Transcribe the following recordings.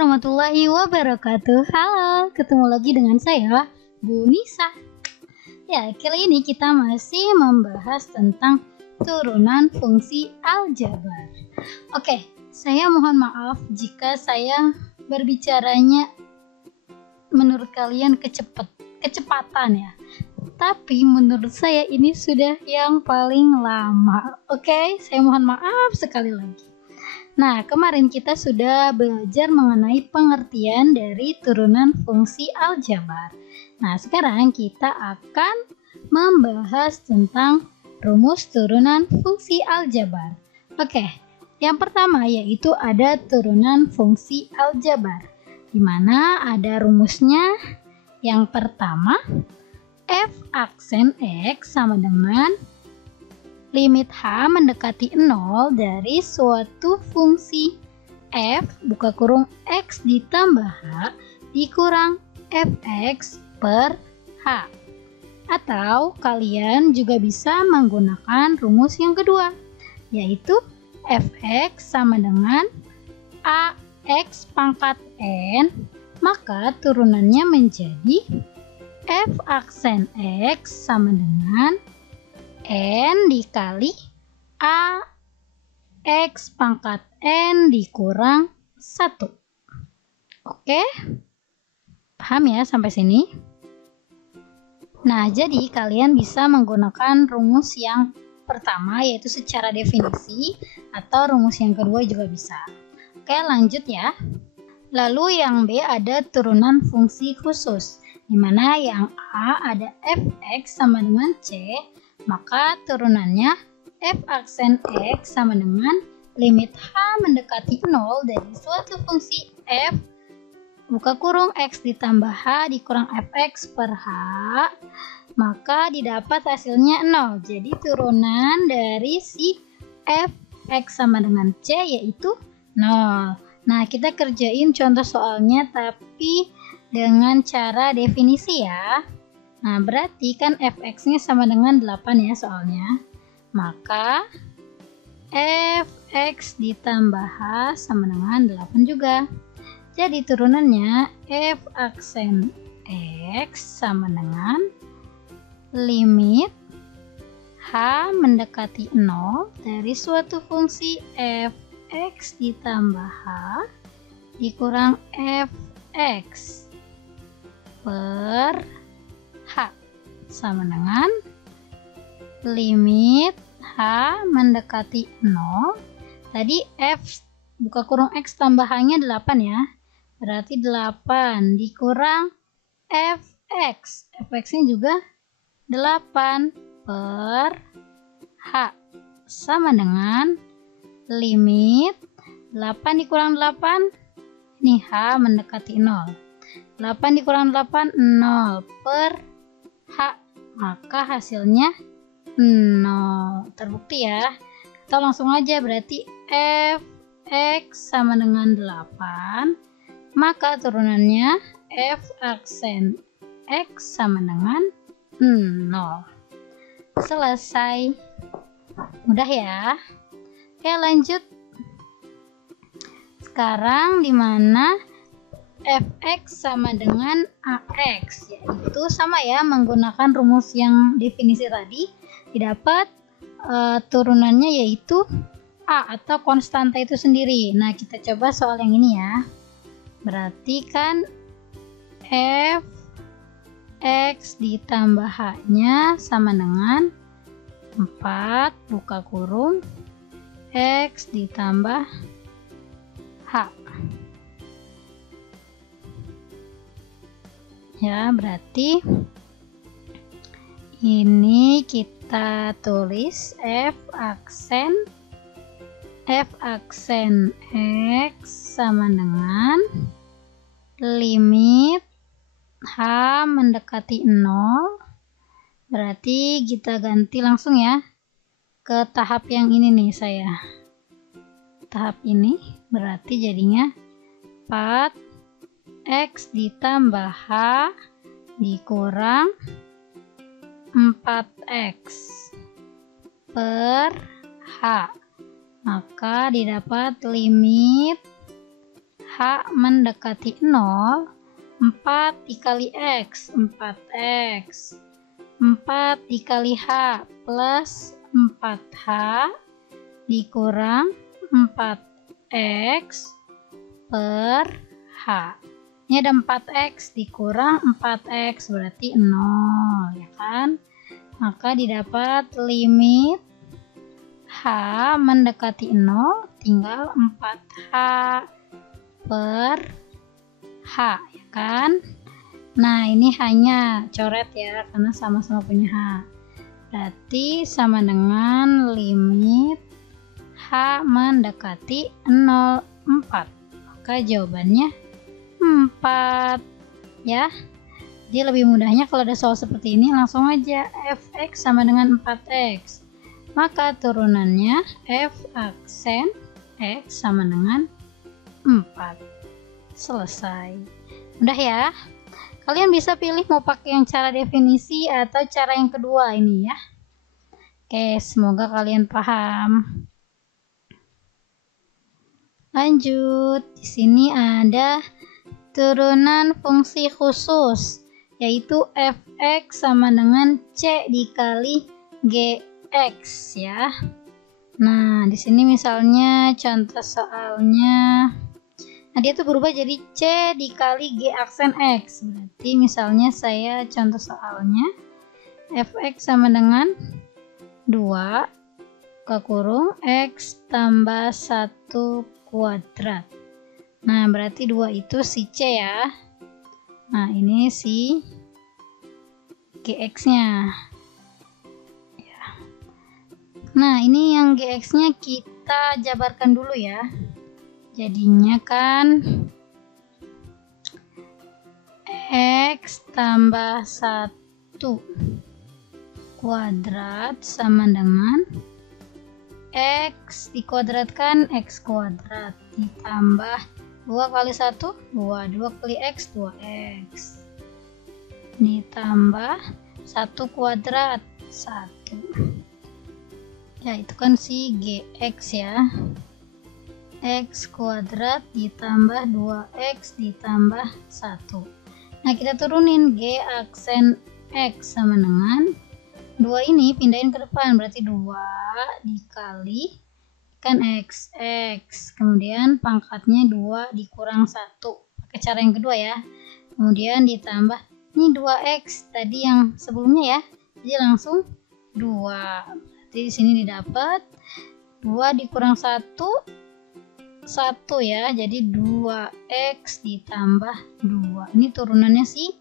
warahmatullahi wabarakatuh. Halo, ketemu lagi dengan saya, Bu Nisa. Ya, kali ini kita masih membahas tentang turunan fungsi aljabar. Oke, saya mohon maaf jika saya berbicaranya menurut kalian kecepatan ya. Tapi menurut saya ini sudah yang paling lama. Oke, saya mohon maaf sekali lagi. Nah, kemarin kita sudah belajar mengenai pengertian dari turunan fungsi aljabar. Nah, sekarang kita akan membahas tentang rumus turunan fungsi aljabar. Oke, yang pertama yaitu ada turunan fungsi aljabar, di mana ada rumusnya. Yang pertama, f aksen x sama dengan limit h mendekati 0 dari suatu fungsi f buka kurung x ditambah h dikurang fx per h. Atau kalian juga bisa menggunakan rumus yang kedua, yaitu fx sama dengan ax pangkat n, maka turunannya menjadi f aksen x sama dengan n dikali a x pangkat n dikurang 1. Oke, paham ya sampai sini? Nah, jadi kalian bisa menggunakan rumus yang pertama yaitu secara definisi, atau rumus yang kedua juga bisa. Oke, lanjut ya. Lalu yang B ada turunan fungsi khusus, di mana yang A ada fx sama dengan c, maka turunannya f aksen x sama dengan limit h mendekati 0 dari suatu fungsi f buka kurung x ditambah h dikurang fx per h, maka didapat hasilnya 0. Jadi turunan dari si fx sama dengan c yaitu 0. Nah, kita kerjain contoh soalnya tapi dengan cara definisi ya. Nah, berarti kan fx-nya sama dengan 8 ya soalnya. Maka fx ditambah h sama dengan 8 juga. Jadi turunannya f aksen x sama dengan limit h mendekati 0 dari suatu fungsi fx ditambah h dikurang fx per h sama dengan limit h mendekati 0. Tadi f buka kurung x tambah h-nya 8 ya. Berarti 8 dikurang fx. Fx-nya juga 8 per h sama dengan limit 8 dikurang 8. Ini h mendekati 0. 8 dikurang 8, 0 per h, maka hasilnya 0. Terbukti ya. Kita langsung aja, berarti fx sama dengan 8, maka turunannya f aksen x sama dengan 0. Selesai. Mudah ya. Oke, lanjut. Sekarang dimana fx sama dengan ax, yaitu sama ya, menggunakan rumus yang definisi tadi, didapat turunannya yaitu a atau konstanta itu sendiri. Nah, kita coba soal yang ini ya. Berarti kan fx ditambah h-nya sama dengan 4 buka kurung x ditambah h. Ya, berarti ini kita tulis f aksen x sama dengan limit h mendekati 0. Berarti kita ganti langsung ya ke tahap yang ini nih saya. Tahap ini berarti jadinya 4 x ditambah h dikurang 4x per h, maka didapat limit h mendekati 0, 4 dikali X, 4X. 4 dikali H plus 4H dikurang 4X per H. Ini ada 4X dikurang 4X berarti 0, ya kan? Maka didapat limit H mendekati 0 tinggal 4H per H, ya kan? Nah, ini hanya coret ya, karena sama-sama punya H. Berarti sama dengan limit H mendekati 0, 4. Maka jawabannya 4. Ya. Jadi lebih mudahnya kalau ada soal seperti ini, langsung aja fx sama dengan 4x. Maka turunannya f aksen x sama dengan 4. Selesai. Mudah ya. Kalian bisa pilih mau pakai yang cara definisi atau cara yang kedua ini ya. Oke, semoga kalian paham. Lanjut, di sini ada turunan fungsi khusus, yaitu fx sama dengan c dikali gx ya. Nah, di sini misalnya contoh soalnya, nah dia tuh berubah jadi c dikali g aksen x. Berarti misalnya saya contoh soalnya fx sama dengan 2 kurung x tambah 1 kuadrat. Nah, berarti 2 itu si C ya. Nah, ini si GX-nya. Ya. Nah, ini yang GX-nya kita jabarkan dulu ya. Jadinya kan X tambah 1 kuadrat sama dengan X dikuadratkan X kuadrat ditambah 2 kali 1, 2 kali X, 2X ditambah 1 kuadrat, 1. Ya, itu kan si GX ya. X kuadrat ditambah 2X ditambah 1. Nah, kita turunin G aksen X sama dengan 2 ini pindahin ke depan, berarti 2 dikali kan X, kemudian pangkatnya 2 dikurang 1, pakai cara yang kedua ya, kemudian ditambah ini 2X tadi yang sebelumnya ya, jadi langsung 2, berarti di sini didapat 2 dikurang 1 ya, jadi 2X ditambah 2, ini turunannya si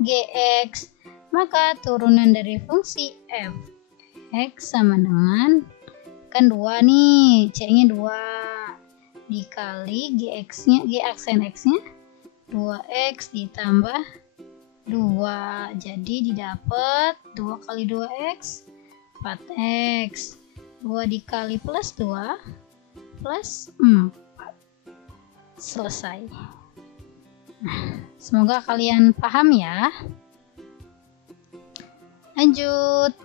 GX. Maka turunan dari fungsi f x sama dengan kan 2 nih, c-nya 2 dikali gx-nya, g aksen x-nya 2x ditambah 2, jadi didapat 2 kali 2x 4x, 2 dikali plus 2 plus 4. Selesai. Nah, semoga kalian paham ya. Lanjut,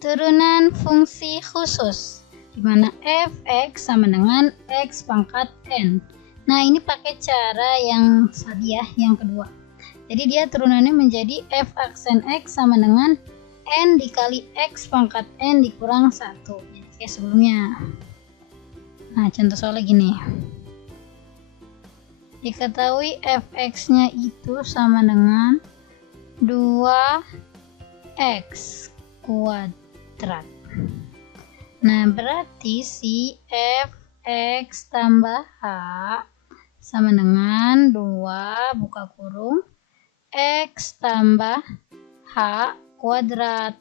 turunan fungsi khusus, di mana fx sama dengan x pangkat n. Nah, ini pakai cara yang tadi ya, yang kedua. Jadi dia turunannya menjadi f aksen x sama dengan n dikali x pangkat n dikurang 1. Jadi kayak sebelumnya. Nah, contoh soalnya gini. Diketahui fx-nya itu sama dengan 2x kuadrat. Nah, berarti si fx tambah h sama dengan 2 buka kurung x tambah h kuadrat.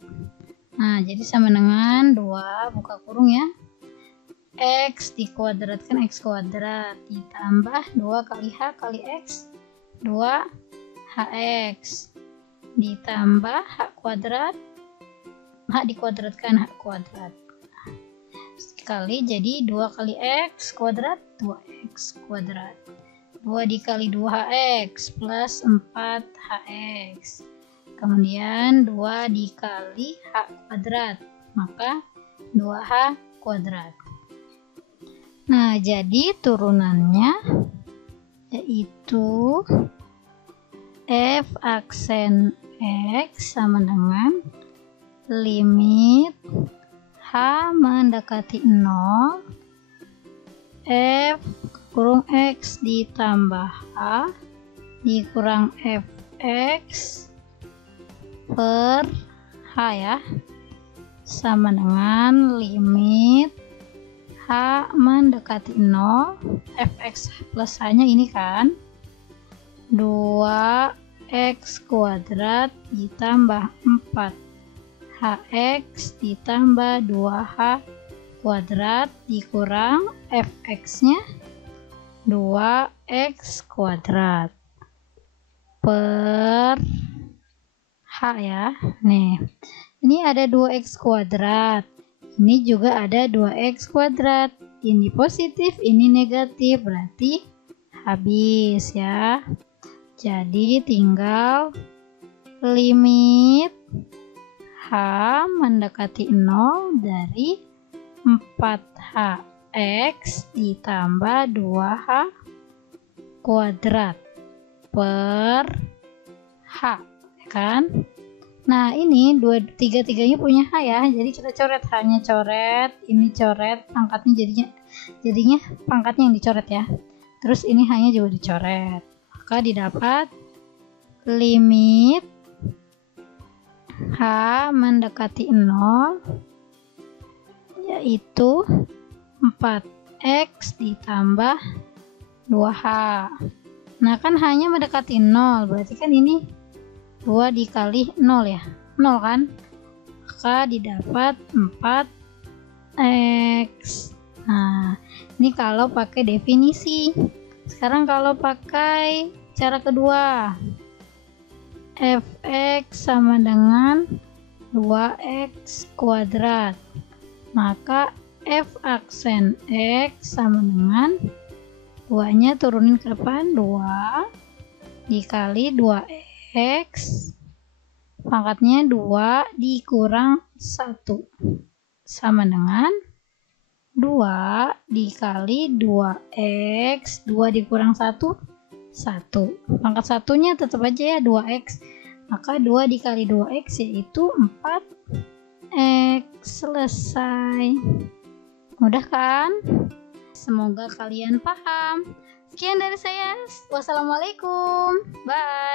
Nah, jadi sama dengan 2 buka kurung ya, x dikuadratkan x kuadrat ditambah 2 kali h kali x, 2hx ditambah h kuadrat, h dikuadratkan h kuadrat sekali, jadi 2 kali x kuadrat 2x kuadrat, 2 dikali 2hx plus 4hx, kemudian 2 dikali h kuadrat, maka 2h kuadrat. Nah, jadi turunannya yaitu f aksen x sama dengan limit h mendekati 0 f kurung x ditambah h dikurang fx per h ya, sama dengan limit h mendekati 0 fx plus h nya ini kan 2x kuadrat ditambah 4 hx ditambah 2h kuadrat dikurang fx nya 2x kuadrat per h ya. Nih, ini ada 2x kuadrat, ini juga ada 2x kuadrat, ini positif ini negatif, berarti habis ya. Jadi tinggal limit h mendekati 0 dari 4hx ditambah 2h kuadrat per h kan. Nah ini tiga-tiganya punya h ya, jadi kita coret h-nya, coret ini, coret pangkatnya, jadinya pangkatnya yang dicoret ya, terus ini h-nya juga dicoret, maka didapat limit h mendekati 0 yaitu 4x ditambah 2h. Nah kan h-nya mendekati 0, berarti kan ini 2 dikali 0 ya, 0 kan, maka didapat 4x. Nah ini kalau pakai definisi. Sekarang kalau pakai cara kedua, fx sama dengan 2x kuadrat, maka f aksen x sama dengan 2 nya turunin ke depan, 2 dikali 2x pangkatnya 2 dikurang 1 sama dengan 2 dikali 2x, 2 dikurang 1 1, pangkat satunya tetap aja ya 2x, maka 2 dikali 2x yaitu 4x. Selesai. Mudah kan? Semoga kalian paham. Sekian dari saya. Wassalamualaikum. Bye.